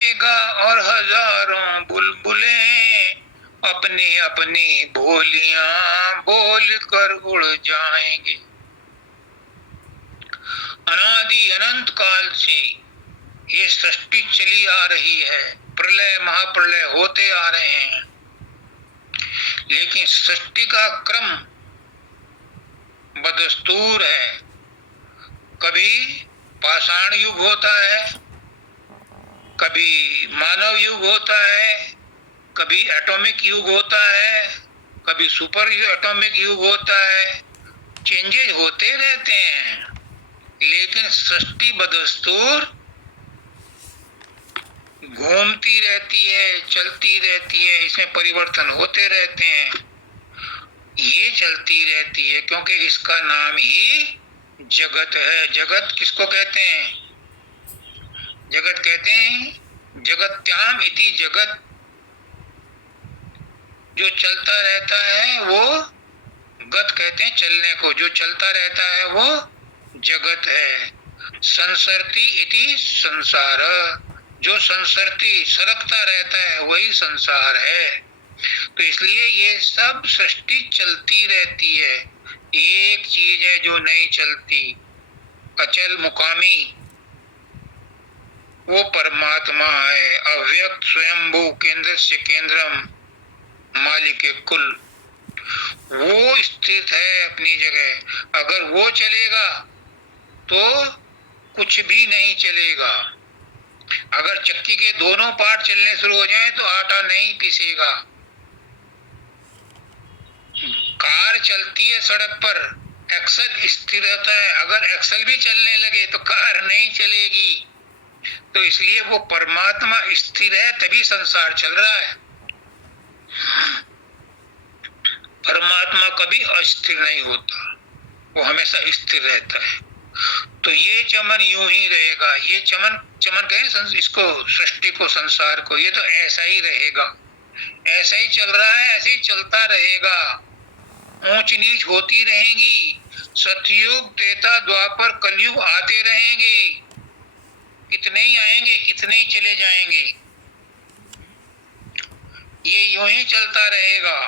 और हजारों बुलबुलें अपनी अपनी बोलियां बोल कर उड़ जाएंगे। अनादि अनंत काल से ये सृष्टि चली आ रही है, प्रलय महाप्रलय होते आ रहे हैं, लेकिन सृष्टि का क्रम बदस्तूर है। कभी पाषाण युग होता है, कभी मानव युग होता है, कभी एटॉमिक युग होता है, कभी सुपर एटॉमिक युग होता है। चेंजेस होते रहते हैं, लेकिन सृष्टि बदस्तूर घूमती रहती है, चलती रहती है, इसमें परिवर्तन होते रहते हैं। ये चलती रहती है क्योंकि इसका नाम ही जगत है। जगत किसको कहते हैं? जगत कहते हैं जगत्याम इति जगत। जो चलता रहता है वो गत कहते हैं, चलने को। जो चलता रहता है वो जगत है। संसरति इति संसार। जो संसरती सरकता रहता है वही संसार है। तो इसलिए ये सब सृष्टि चलती रहती है। एक चीज है जो नहीं चलती, अचल मुकामी, वो परमात्मा है। अव्यक्त स्वयंभू केंद्र से केंद्रम मालिक कुल। वो स्थित है अपनी जगह। अगर वो चलेगा तो कुछ भी नहीं चलेगा। अगर चक्की के दोनों पार्ट चलने शुरू हो जाएं तो आटा नहीं पीसेगा। कार चलती है सड़क पर, एक्सल स्थिर रहता है। अगर एक्सल भी चलने लगे तो कार नहीं चलेगी। तो इसलिए वो परमात्मा स्थिर है, तभी संसार चल रहा है। परमात्मा कभी अस्थिर नहीं होता, वो हमेशा स्थिर रहता है। तो ये चमन यूं ही रहेगा। ये चमन चमन कहें इसको, सृष्टि को, संसार को, ये तो ऐसा ही रहेगा। ऐसा ही चल रहा है, ऐसे ही चलता रहेगा। ऊंच नीच होती रहेंगी। सतयुग त्रेता द्वापर कलयुग आते रहेंगे। कितने ही आएंगे, कितने ही चले जाएंगे। ये यूं ही चलता रहेगा।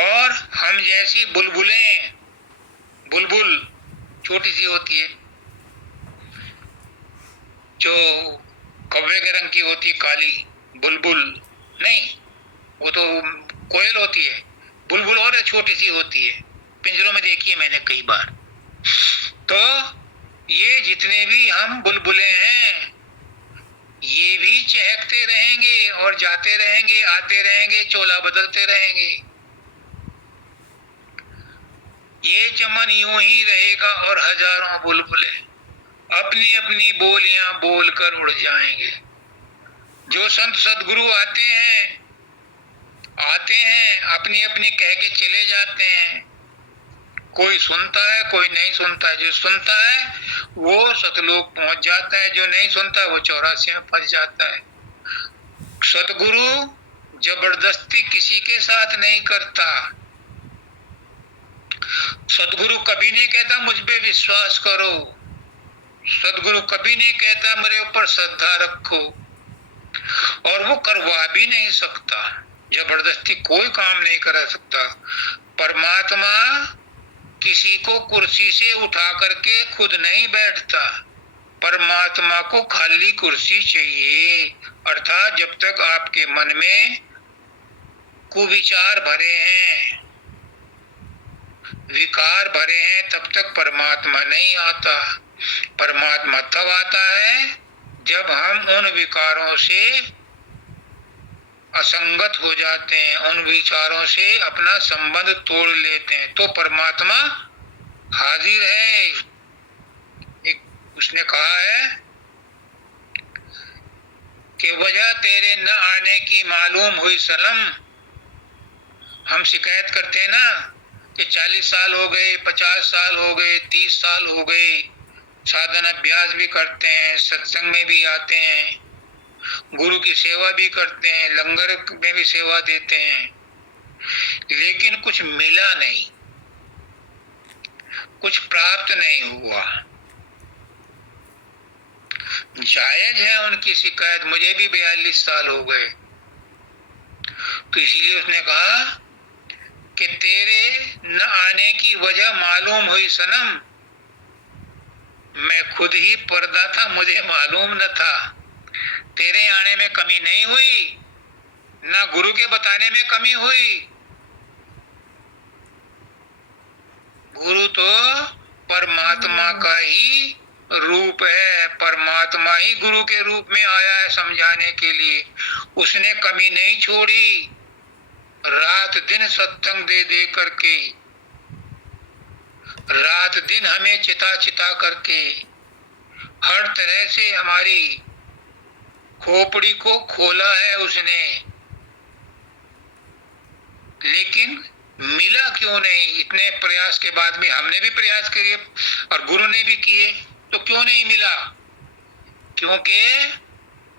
और हम जैसी बुलबुलें, बुलबुल छोटी सी होती है, जो कौवे के रंग की होती है, काली बुलबुल नहीं, वो तो कोयल होती है। बुलबुल और छोटी सी होती है, पिंजरों में देखी है मैंने कई बार। तो ये जितने भी हम बुलबुलें हैं, ये भी चहकते रहेंगे और जाते रहेंगे, आते रहेंगे, चोला बदलते रहेंगे। ये चमन यूं ही रहेगा और हजारों बुलबुलें अपनी अपनी बोलियां बोलकर उड़ जाएंगे। जो संत सदगुरु आते हैं अपनी अपनी कह के चले जाते हैं। कोई सुनता है, कोई नहीं सुनता है। जो सुनता है वो सतलोक पहुंच जाता है, जो नहीं सुनता है वो 84 में फंस जाता है। सतगुरु जबरदस्ती किसी के साथ नहीं करता। सतगुरु कभी नहीं कहता मुझ पे विश्वास करो। सतगुरु कभी नहीं कहता मेरे ऊपर श्रद्धा रखो। और वो करवा भी नहीं सकता। जबरदस्ती कोई काम नहीं करा सकता। परमात्मा किसी को कुर्सी से उठा करके खुद नहीं बैठता। परमात्मा को खाली कुर्सी चाहिए। अर्थात जब तक आपके मन में कुविचार भरे हैं, विकार भरे हैं, तब तक परमात्मा नहीं आता। परमात्मा तब आता है जब हम उन विकारों से असंगत हो जाते हैं, उन विचारों से अपना संबंध तोड़ लेते हैं, तो परमात्मा हाजिर है। एक उसने कहा है कि वजह तेरे न आने की मालूम हुई सनम। हम शिकायत करते हैं ना कि 40 साल हो गए, 50 साल हो गए, 30 साल हो गए, साधन अभ्यास भी करते हैं, सत्संग में भी आते हैं, गुरु की सेवा भी करते हैं, लंगर में भी सेवा देते हैं, लेकिन कुछ मिला नहीं, कुछ प्राप्त नहीं हुआ। जायज है उनकी शिकायत, मुझे भी 42 साल हो गए। तो इसीलिए उसने कहा कि तेरे न आने की वजह मालूम हुई सनम, मैं खुद ही पर्दा था, मुझे मालूम न था। तेरे आने में कमी नहीं हुई, ना गुरु के बताने में कमी हुई। गुरु तो परमात्मा का ही रूप है, परमात्मा ही गुरु के रूप में आया है समझाने के लिए। उसने कमी नहीं छोड़ी, रात दिन सत्संग दे दे करके, रात दिन हमें चिता चिता करके, हर तरह से हमारी खोपड़ी को खोला है उसने। लेकिन मिला क्यों नहीं? इतने प्रयास के बाद भी, हमने भी प्रयास किए और गुरु ने भी किए, तो क्यों नहीं मिला? क्योंकि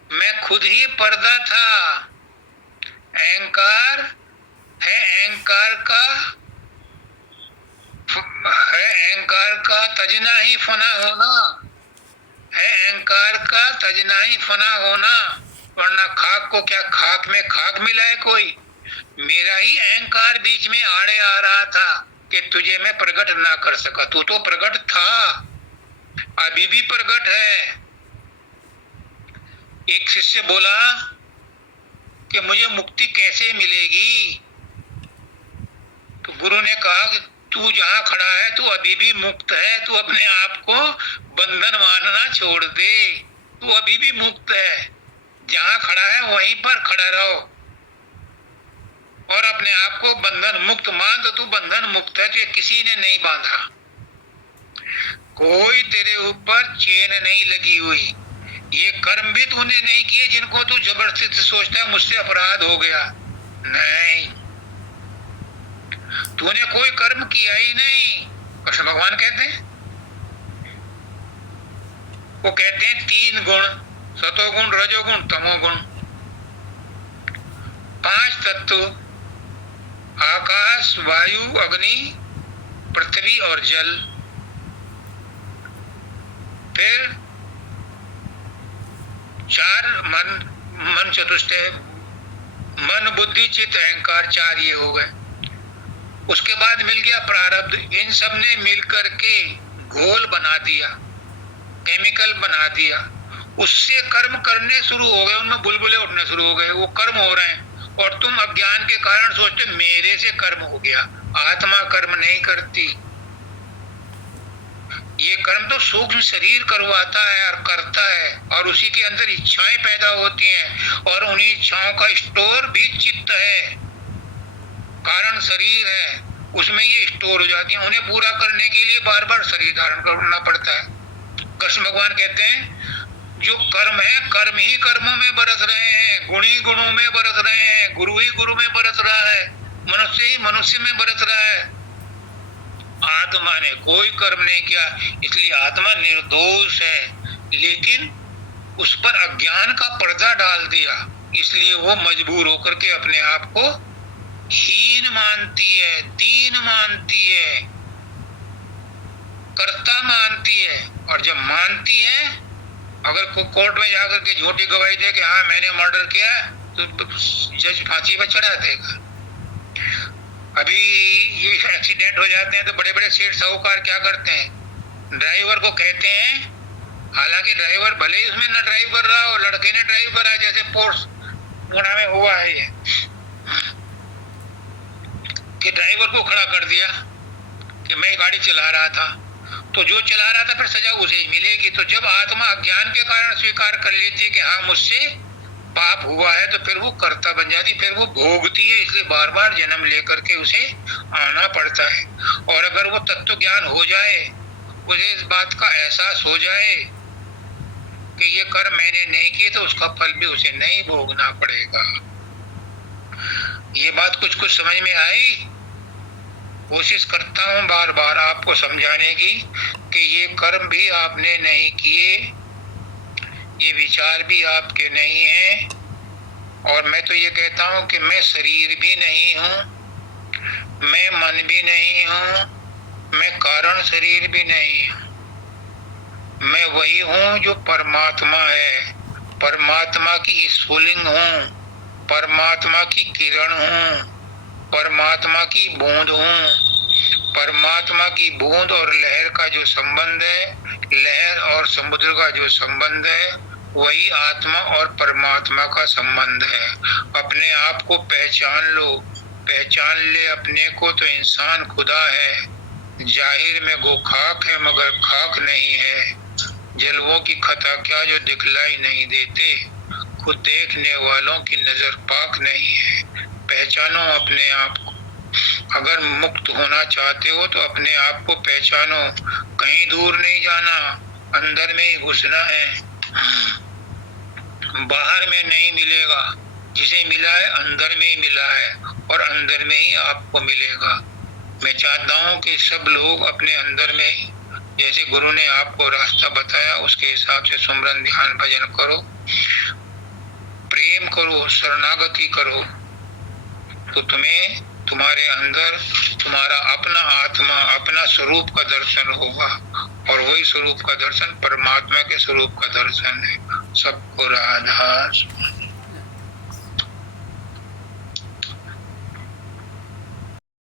मैं खुद ही पर्दा था। अहंकार है, अहंकार का है, अहंकार का तजना ही फना होना है, अहंकार का तजना ही फना होना। वरना खाक को क्या खाक में खाक मिला है कोई? मेरा ही अहंकार बीच में आड़े आ रहा था कि तुझे मैं प्रकट ना कर सका। तू तो प्रकट था, अभी भी प्रकट है। एक शिष्य बोला कि मुझे मुक्ति कैसे मिलेगी? तो गुरु ने कहा कि तू जहां खड़ा है तू अभी भी मुक्त है, तू अपने आप को बंधन मानना छोड़ दे, तू अभी भी मुक्त है। जहां खड़ा है वहीं पर खड़ा रहो और अपने आप को बंधन मुक्त मान। तो तू बंधन मुक्त है, तुझे किसी ने नहीं बांधा, कोई तेरे ऊपर चेन नहीं लगी हुई। ये कर्म भी तूने नहीं किए जिनको तू जबरदस्ती सोचता है मुझसे अपराध हो गया। नहीं, तूने कोई कर्म किया ही नहीं। कृष्ण भगवान कहते हैं, वो कहते हैं 3 गुण, सतोगुण, रजोगुण, तमोगुण, 5 तत्व, आकाश, वायु, अग्नि, पृथ्वी और जल। फिर 4 मन चतुष्टय, मन, बुद्धि, चित्त, अहंकार, 4 ये हो गए। उसके बाद मिल गया प्रारब्ध। इन सब ने मिलकर के घोल बना दिया, केमिकल बना दिया। उससे कर्म करने शुरू हो गए, उनमें बुलबुले उठने शुरू हो गए, वो कर्म हो रहे हैं। और तुम अज्ञान के कारण सोचते मेरे से कर्म हो गया। आत्मा कर्म नहीं करती। ये कर्म तो सूक्ष्म शरीर करवाता है और करता है, और उसी के अंदर इच्छाएं पैदा होती हैं, और उन्हीं इच्छाओं का स्टोर भी चित्त है, कारण शरीर है, उसमें ये स्टोर हो जाती हैं। उन्हें पूरा करने के लिए बार बार शरीर धारण करना पड़ता है। कृष्ण भगवान कहते हैं जो कर्म है, कर्म ही कर्मों में बरस रहे हैं, गुण ही गुणों में बरस रहे हैं, गुरु ही गुरु में बरस रहा है, मनुष्य ही मनुष्य में बरस रहा है। आत्मा ने कोई कर्म नहीं किया, इसलिए आत्मा निर्दोष है। लेकिन उस पर अज्ञान का पर्दा डाल दिया, इसलिए वो मजबूर होकर के अपने आप को हीन मानती है, दीन मानती है, कर्ता मानती है। और जब मानती है, अगर कोर्ट में जाकर के झूठी गवाही दे कि हाँ मैंने मर्डर किया, तो जज फांसी पर चढ़ा देगा। अभी ये एक्सीडेंट हो जाते हैं तो बड़े बड़े सेठ साहूकार क्या करते हैं, ड्राइवर को कहते हैं, हालांकि ड्राइवर भले ही उसमें न ड्राइव कर रहा हो, लड़के ने ड्राइव करा, जैसे पोर्स पुणे में हुआ है ये, कि ड्राइवर को खड़ा कर दिया कि मैं गाड़ी चला रहा था, तो जो चला रहा था फिर सजा उसे ही मिलेगी। तो जब आत्मा अज्ञान के कारण स्वीकार कर लेती है कि हाँ मुझसे पाप हुआ है, तो फिर वो कर्ता बन जाती, फिर वो भोगती है। इसलिए बार बार जन्म लेकर के उसे आना पड़ता है। और अगर वो तत्व ज्ञान हो जाए, उसे इस बात का एहसास हो जाए कि ये कर्म मैंने नहीं किए, तो उसका फल भी उसे नहीं भोगना पड़ेगा। ये बात कुछ कुछ समझ में आई? कोशिश करता हूँ बार बार आपको समझाने की कि ये कर्म भी आपने नहीं किए, ये विचार भी आपके नहीं हैं, और मैं तो ये कहता हूँ कि मैं शरीर भी नहीं हूँ, मैं मन भी नहीं हूँ, मैं कारण शरीर भी नहीं हूँ, मैं वही हूँ जो परमात्मा है, परमात्मा की स्फुलिंग हूँ, परमात्मा की किरण हूँ, परमात्मा की बूंद हूँ। परमात्मा की बूंद और लहर का जो संबंध है, लहर और समुद्र का जो संबंध है, वही आत्मा और परमात्मा का संबंध है। अपने आप को पहचान लो, पहचान ले अपने को तो इंसान खुदा है। जाहिर में गो खाक है मगर खाक नहीं है, जलवों की खता क्या जो दिखलाई नहीं देते, खुद देखने वालों की नजर पाक नहीं है। पहचानो अपने आप को। अगर मुक्त होना चाहते हो तो अपने आप को पहचानो, कहीं दूर नहीं जाना, अंदर में ही घुसना है, बाहर में नहीं मिलेगा। जिसे मिला है अंदर में ही मिला है और अंदर में ही आपको मिलेगा। मैं चाहता हूँ कि सब लोग अपने अंदर में ही, जैसे गुरु ने आपको रास्ता बताया उसके हिसाब से सुमरन ध्यान भजन करो, प्रेम करो, शरणागति करो, तो तुम्हें तुम्हारे अंदर तुम्हारा अपना आत्मा, अपना स्वरूप का दर्शन होगा। और वही स्वरूप का दर्शन परमात्मा के स्वरूप का दर्शन है। सबको राधा।